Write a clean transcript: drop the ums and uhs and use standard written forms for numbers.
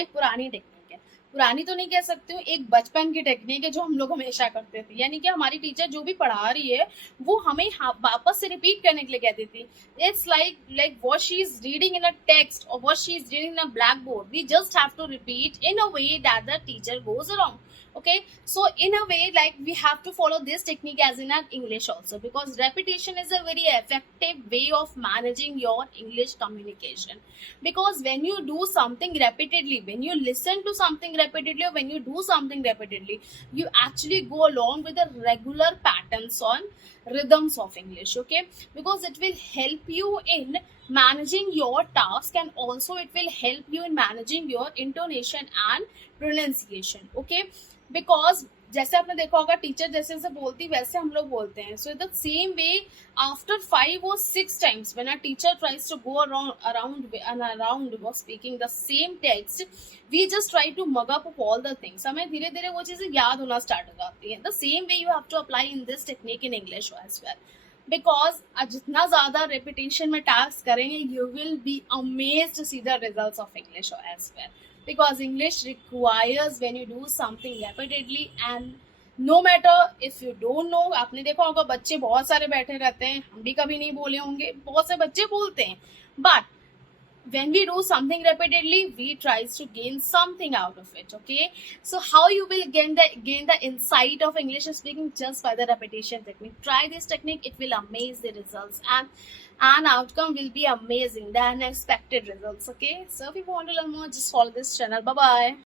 एक पुरानी टेक्निक है, पुरानी तो नहीं कह सकती हूँ, एक बचपन की टेक्निक है जो हम लोग हमेशा करते थे। यानी कि हमारी टीचर जो भी पढ़ा रही है वो हमें वापस से रिपीट करने के लिए कहती थी। It's like what she is reading in a text और what she is reading in a blackboard, we just have to repeat in a way that the teacher goes along. Okay, so in a way, like, we have to follow this technique as in our English also, because repetition is a very effective way of managing your English communication. Because when you do something repeatedly, when you listen to something repeatedly, or when you do something repeatedly, you actually go along with the regular patterns on rhythms of English. Okay, because it will help you in managing your task, and also it will help you in managing your intonation and pronunciation. Okay, because जैसे आपने देखा होगा teacher जैसे जैसे बोलती वैसे हम लोग बोलते हैं. So the same way, after 5 or 6 times when a teacher tries to go around was speaking the same text, we just try to mug up of all the things. हमें धीरे धीरे वो चीजें याद होना स्टार्ट हो जाती हैं. The same way you have to apply in this technique in English as well. Because जितना ज्यादा रेपिटेशन में टास्क करेंगे, you will be amazed to see the results of English as well. Because English requires when you do something repeatedly, and no matter if you don't know. आपने देखा होगा बच्चे बहुत सारे बैठे रहते हैं, हम भी कभी नहीं बोले होंगे, बहुत से बच्चे बोलते हैं, but when we do something repeatedly, we tries to gain something out of it. Okay, so how you will gain the insight of English speaking? Just by the repetition technique. Try this technique, it will amaze the results, and outcome will be amazing, the unexpected results. Okay, so if you want to learn more, just follow this channel. Bye bye.